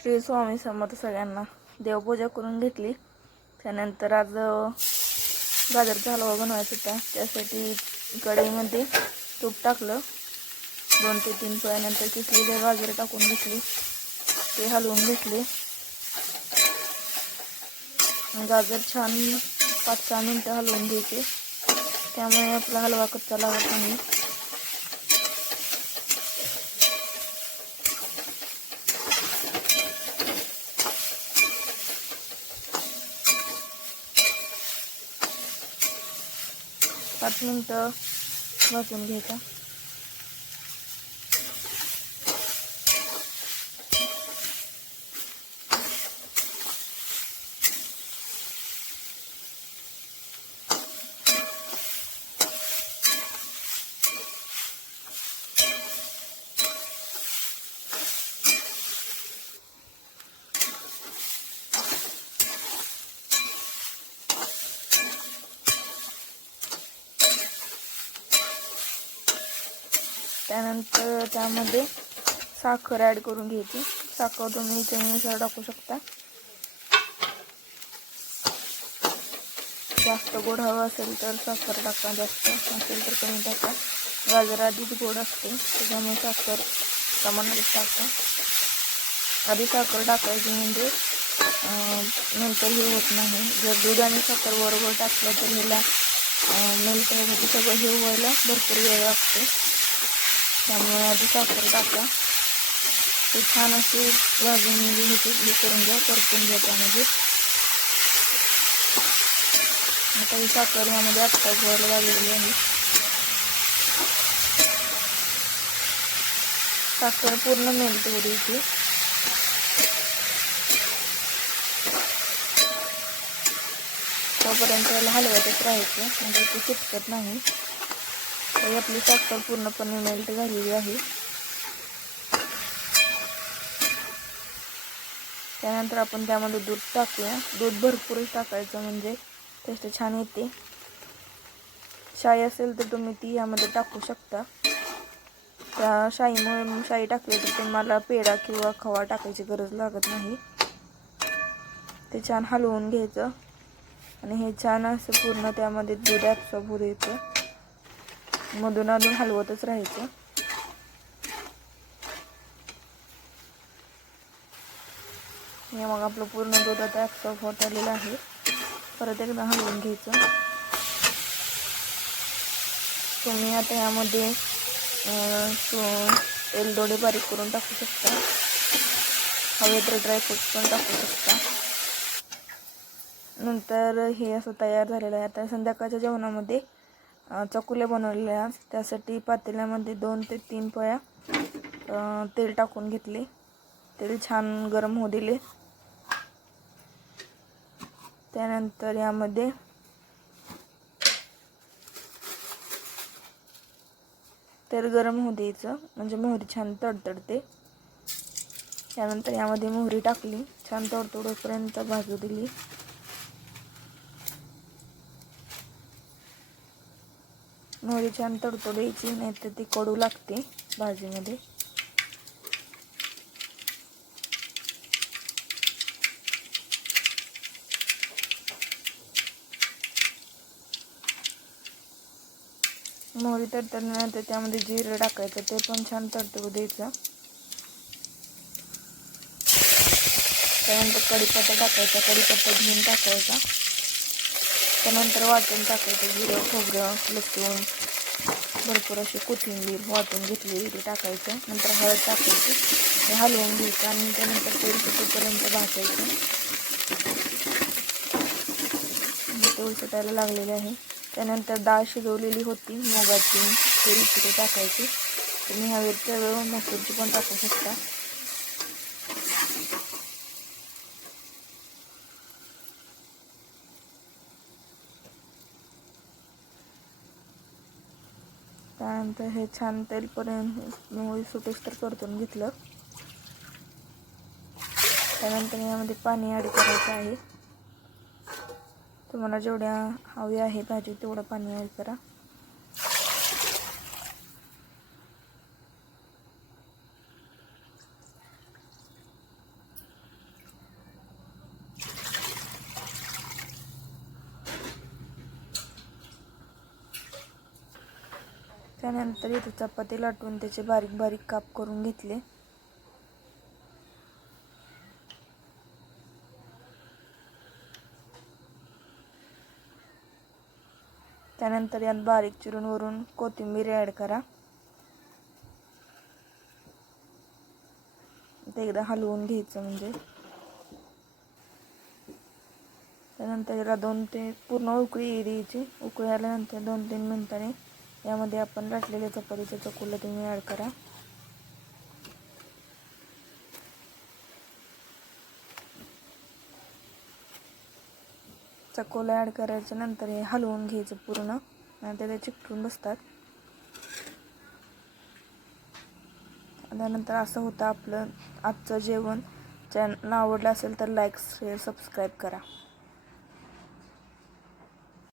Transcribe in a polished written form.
श्री स्वामी समर्थ सगळ्यांना. देवपूजा करून घेतली. त्यानंतर आज गाजरचा हलवा बनवायचा होता. त्यासाठी कढईमध्ये तूप टाकलं. 2 ते 3 पळ्यानंतर किसलेले गाजर टाकून घेतली. ते हलवून घेतले. गाजर छान 5-6 मिनटं हलवून घ्यायचे. त्यामुळे आपला हलवा कच्चा लागत नाही. पाच मिनटं भाजून घ्यायचा. त्यानंतर त्यामध्ये साखर ॲड करून घ्यायची. साखर तुम्ही चवीनुसार टाकू शकता. जास्त गोड हवं असेल तर साखर टाका, जास्त असेल तर कमी टाका. गाजर आधीच गोड असते त्याच्यामुळे साखर प्रमाणात टाका. आधी साखर टाकायची म्हणजे नंतर हे होत नाही. जर दूध आणि साखर बरोबर टाकलं तर ह्याला मेल्ट होते, सगळं हे व्हायला भरपूर वेळ लागतो. त्यामुळे आधी साखर टाका. ते छान अशी भाजून हे करून घ्या, परतून घ्या. त्यामध्ये आता ही साखर यामध्ये आत्ता व्हायला लागलेली आहे. साखर पूर्ण मेल्ट होऊ द्यायची. तोपर्यंत याला हलवतच राहायचं म्हणजे ते चिटकत नाही. तर आपली साखर पूर्णपणे मेल्ट झालेली आहे. त्यानंतर आपण त्यामध्ये दूध टाकूया. दूध भरपूरच टाकायचं म्हणजे टेस्ट छान येते. शाई असेल तर तुम्ही ती यामध्ये टाकू शकता. त्या शाई टाकली तर तुम्हाला पेढा किंवा खवा टाकायची गरज लागत नाही. ते छान हलवून घ्यायचं आणि हे छान असं पूर्ण त्यामध्ये दूध ॲब्सॉर्ब होऊ द्यायचं. मधून अधून हलवतच राहायचं. हे मग आपलं पूर्ण दूध आता ॲब्सॉर्ब होत आलेलं आहे. परत एकदा हलवून घ्यायचं. तुम्ही आता यामध्ये वेलदोडे बारीक करून टाकू शकता. हवे तर ड्रायफ्रूट्स पण टाकू शकता. नंतर हे असं तयार झालेलं आहे. आता संध्याकाळच्या जेवणामध्ये चकुल्या बनवलेल्या. त्यासाठी पातेल्यामध्ये 2 ते 3 पळ्या तेल टाकून घेतले. तेल छान गरम होऊ दिले. त्यानंतर यामध्ये तेल गरम होऊ द्यायचं म्हणजे मोहरी छान तडतडते. त्यानंतर यामध्ये मोहरी टाकली. छान तडतडोपर्यंत भाजू दिली. मोहरी छान तडतडू द्यायची, नाहीतर ती कडू लागते भाजीमध्ये. मोहरी तडतडल्यानंतर त्यामध्ये जिरं टाकायचं. ते पण छान तडतडू द्यायचं. त्यानंतर कढीपत्ता टाकायचा. कढीपत्ता घेऊन टाकायचा. त्यानंतर वाटून टाकायचं. जिरं, खोबरं, लसूण, भरपूर अशी कोथिंबीर वाटून घेतलेली ते टाकायचं. नंतर हळद टाकायची. ते हलवून घ्यायचं आणि त्यानंतर तेल सुटेपर्यंत भाजायचं. तेल सुटायला लागलेले आहे. त्यानंतर डाळ शिजवलेली होती मुगाची, ते टाकायची. तुम्ही हवे तर मसूरची पण टाकू शकता. त्यानंतर हे छान तेलपर्यंत मोहरी सुटेस तर परतून घेतलं. त्यानंतर यामध्ये पाणी ॲड करायचं आहे. तुम्हाला जेवढ्या हवी आहे भाजी तेवढं पाणी ॲड करा. त्यानंतर इथे चपाती लाटून त्याचे बारीक बारीक काप करून घेतले. त्यानंतर यात बारीक चिरून वरून कोथिंबीर ॲड करा. ते एकदा हलवून घ्यायचं म्हणजे. त्यानंतर याला 2 ते पूर्ण उकळी द्यायची. उकळी आल्यानंतर 2-3 मिनिटांनी यामध्ये आपण लाटलेल्या चपातीच्या चकोल्या तुम्ही ॲड करा. चकोल्या ॲड करायच्या नंतर हे हलवून घ्यायचं पूर्ण, नंतर ते चिकटून बसतात. त्यानंतर असं होतं आपलं आजचं जेवण. चॅनल आवडलं असेल तर लाईक, शेअर, सबस्क्राईब करा.